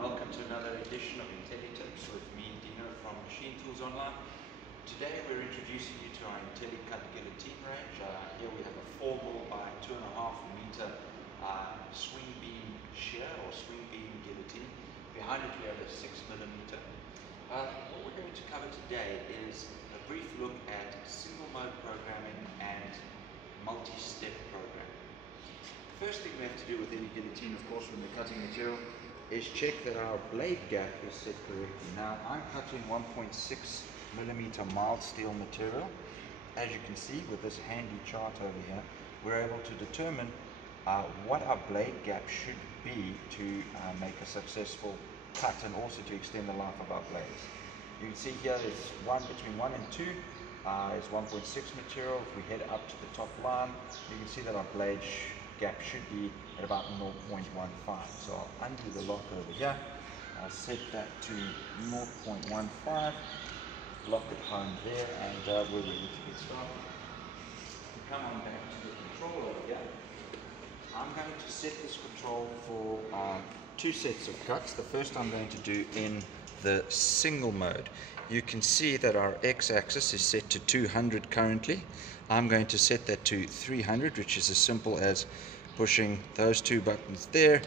welcome to another edition of IntelliTips with me, Dino from Machine Tools Online. Today we're introducing you to our IntelliCut guillotine range. Here we have a 4 mil by 2.5 meter swing beam shear or swing beam guillotine. Behind it we have a 6 millimeter. What we're going to cover today is a brief look at single mode programming and multi-step programming. First thing we have to do with any guillotine, of course, when we're cutting material, is check that our blade gap is set correctly. Now, I'm cutting 1.6 millimeter mild steel material. As you can see with this handy chart over here, we're able to determine what our blade gap should be to make a successful cut and also to extend the life of our blades. You can see here there's between 1 and 2 is 1.6 material. If we head up to the top line, you can see that our blade gap should be at about 0.15. So I'll undo the lock over here. I'll set that to 0.15, lock it home there, and we're ready to get started. We come on back to the control over here. I'm going to set this control for 2 sets of cuts. The first I'm going to do in the single mode. You can see that our x-axis is set to 200 currently. I'm going to set that to 300, which is as simple as pushing those 2 buttons there,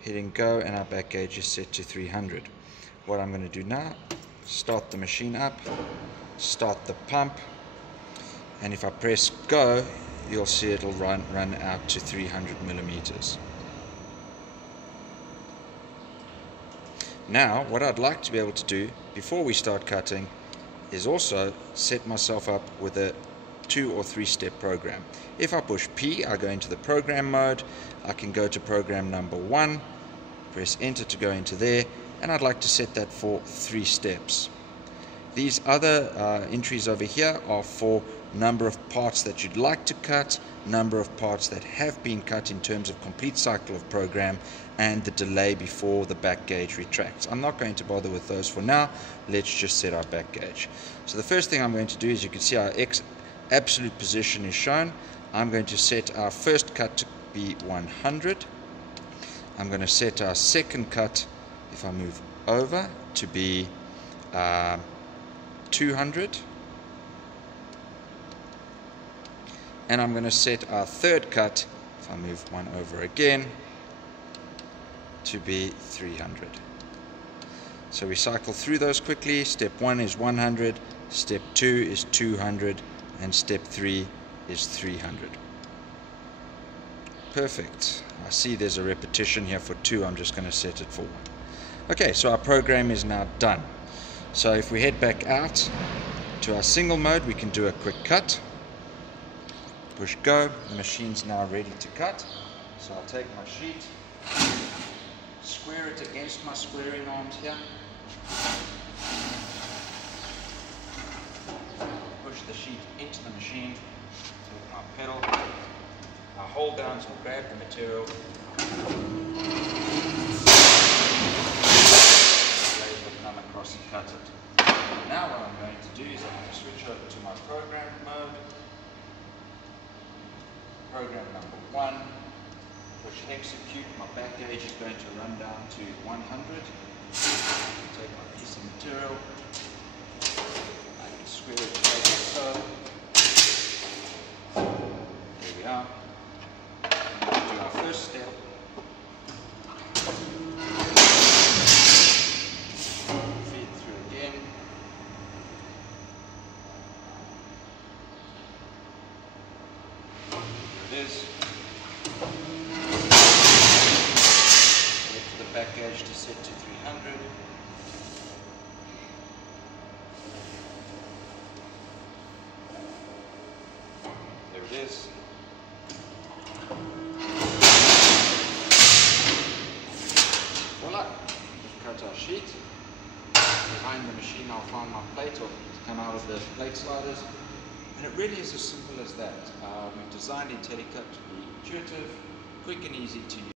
hitting go, and our back gauge is set to 300. What I'm going to do now, start the machine up, start the pump, and if I press go, you'll see it'll run out to 300 millimeters. Now, what I'd like to be able to do before we start cutting is also set myself up with a 2 or 3 step program. If I push P, I go into the program mode. I can go to program number 1, press enter to go into there, and I'd like to set that for 3 steps. These other entries over here are for number of parts that you'd like to cut, number of parts that have been cut in terms of complete cycle of program, and the delay before the back gauge retracts. I'm not going to bother with those for now. Let's just set our back gauge. So the first thing I'm going to do is, you can see our X absolute position is shown. I'm going to set our first cut to be 100. I'm going to set our second cut, if I move over, to be 200. And I'm going to set our third cut, if I move one over again, to be 300. So we cycle through those quickly. Step 1 is 100, step 2 is 200, and step 3 is 300. Perfect. I see there's a repetition here for 2. I'm just going to set it for 1. Okay, so our program is now done. So if we head back out to our single mode, we can do a quick cut. Push go. The machine's now ready to cut. So I'll take my sheet, square it against my squaring arms here, push the sheet into the machine with my pedal. Our hold downs will grab the material, blade will come across and cut it. Now what I'm going to do is I'm going to switch over to my program mode. Program number 1, push execute. My back gauge is going to run down to 100. Take my piece of material, I can square it like so. There we are. I'm going to do our first step. Feed through again. There it is. Wait for the back gauge to set to 300. There it is. Voila! We've cut our sheet. Behind the machine I'll find my plate, or come out of the plate sliders. And it really is as simple as that. We've designed IntelliCut to be intuitive, quick and easy to use.